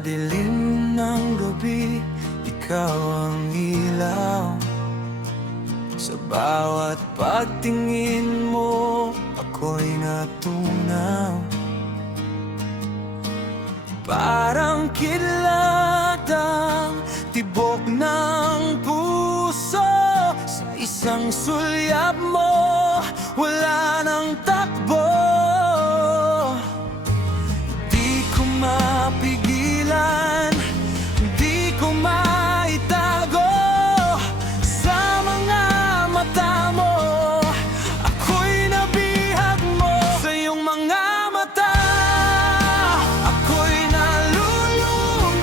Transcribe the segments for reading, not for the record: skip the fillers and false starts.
dilim ng gabi, ikaw ang ilaw. Sa bawat pagtingin mo, ako'y natunaw. Parang kidlat ang tibok ng puso. Sa isang sulyap mo, wala nang takbo. Di ko mapigilan, di ko maitago. Sa mga mata mo, ako'y nabihag mo. Sa iyong mga mata, ako'y nalulunod.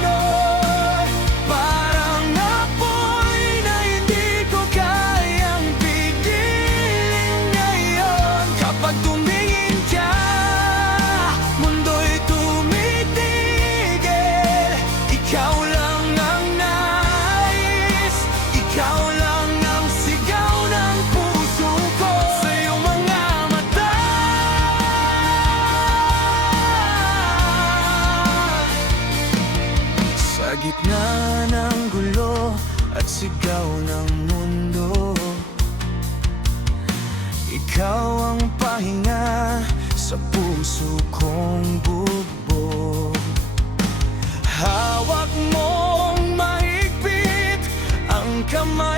Parang apoy na hindi ko kayang pigilin ngayon. Kapag tumingin ka, mundo'y tumitigil. Ikaw lang ang nais, ikaw lang ang sigaw ng puso ko. Sa iyong mga mata, sa gitna ng gulo at sigaw ng mundo, ikaw ang pahinga sa puso kong bugbog. Hawak mong mahigpit ang kamay